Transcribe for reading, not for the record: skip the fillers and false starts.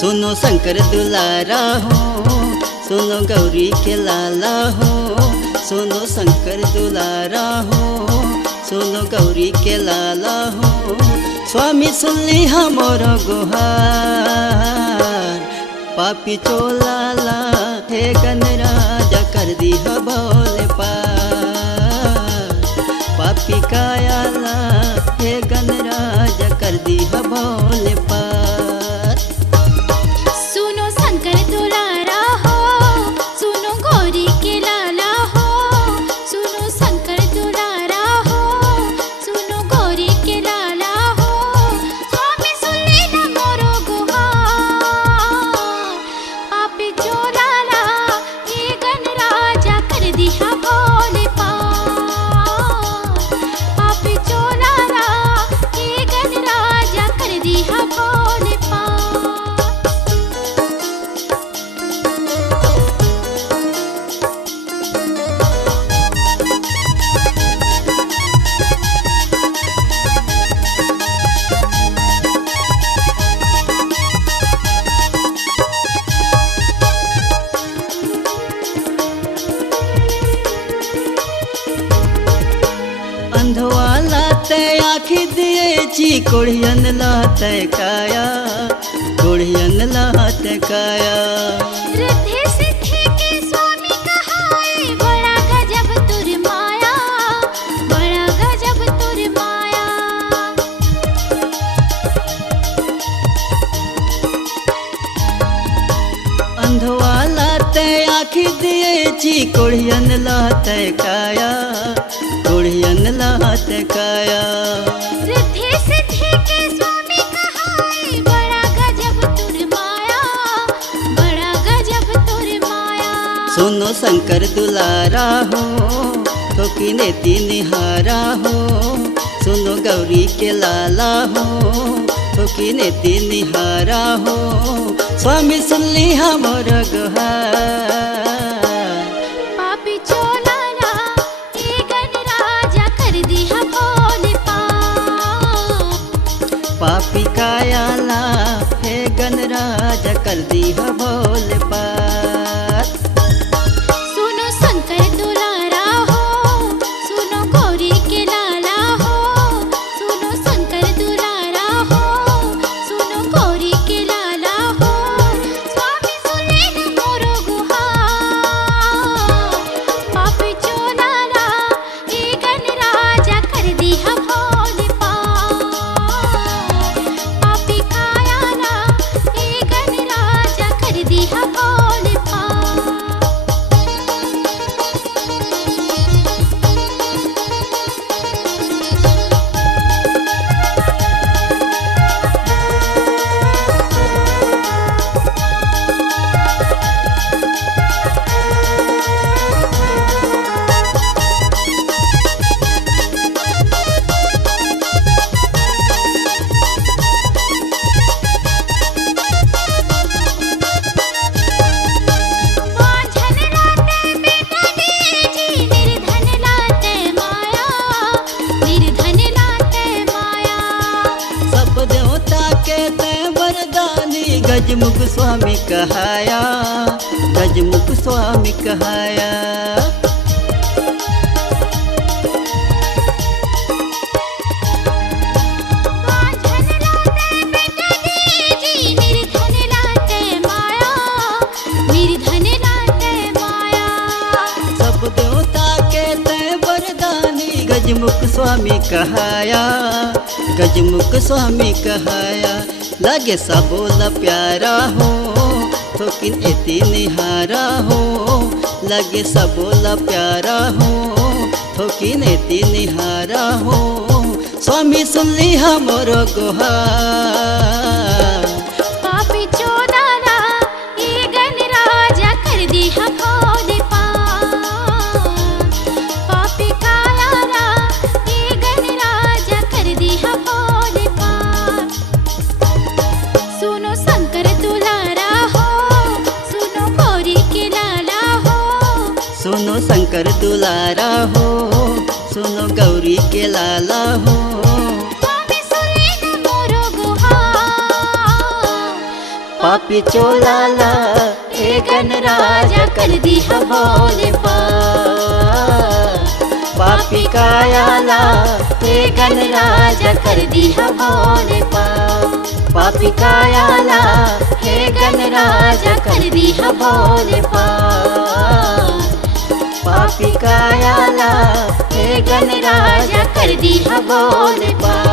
सुनो शंकर दुलारा हो, सुनो गौरी के लाला हो। सुनो शंकर दुलारा हो, सुनो गौरी के लाला हो। स्वामी सुनली हमर गुहार, पापी चोलाला हे गणराजा कर दी भोले पार। पापी कायाला हे गणराजा कर दी भोले पार। सुनो शंकर दुलारा हो, सुनो गौरी के लाला हो। सुनो शंकर दुलारा हो, सुनो गौरी के लाला हो। स्वामी सुनले न मोरो गुहार, पापी चोलाला हे गणराजा कर दिया भोले पार। पापी चोलाला हे गणराजा कर दिया भोले पार। अंधवाला ते आखी दिएची, कोढ़ियन लाते काया, कोढ़ियन लाते काया। रिद्धि सिद्धि के स्वामी कहाए, बड़ा गजब तुर माया, बड़ा गजब तुर माया। अंधवाला ते आखी दिएची, कोढ़ियन लाते काया, कोढ़ियन लाते काया। रिद्धि सिद्धि के स्वामी कहाए, बड़ा गजब तुर माया, बड़ा गजब तुर माया। सुनो शंकर दुलारा हो, ठोकी नेति निहारा हो। सुनो गौरी के लाला हो, ठोकी नेति निहारा हो। स्वामी सुनली हमर गुहार, पापी चोलाला हे गणराजा कर दिया भोले पार। पापी कायाला हे गणराजा कर दी भोले पार। सुनो शंकर दुलारा हो, सुनो गौरी के लाला हो। सुनो शंकर दुलारा हो, सुनो गौरी के लाला हो। स्वामी सुनले न मोरो गुहार, पापी चोलाला हे गणराजा कर दिया भोले पार। पापी कायाला हे गणराजा कर दिया भोले पार। बांझन लाते बेटा दीजी, निर्धन लाते माया, निर्धन लाते माया। सब देवता के ते वरदानी, गजमुख स्वामी कहाया, गजमुख स्वामी कहाया। बांझन लाते बेटा दीजी, निर्धन लाते माया, निर्धन लाते माया। सब देवता के ते वरदानी, गजमुख स्वामी कहाया, गजमुख स्वामी कहाया। लगे सबोला प्यारा हो, ठोकिन एति निहारा हो। लगे सबोला प्यारा हो, ठोकिन एति निहारा हो। स्वामी सुनली हमर गुहार, पापी चोलाला हे गणराजा कर दिया भोले पार। पापी कायाला हे गणराजा कर दिया भोले पार। सुनो शंकर दुलारा हो, सुनो गौरी के लाला हो। सुनो शंकर दुलारा हो, सुनो गौरी के लाला हो। स्वामी सुनले न मोरो गुहार, पापी चोलाला हे गणराजा कर दिया भोले पाप। पापी कायाला हे गणराजा कर दिया भोले पाप। पापी कायाला हे गणराजा कर दिया भोले पाप। पापी कायाला हे गणराजा कर दिया भोले पाप।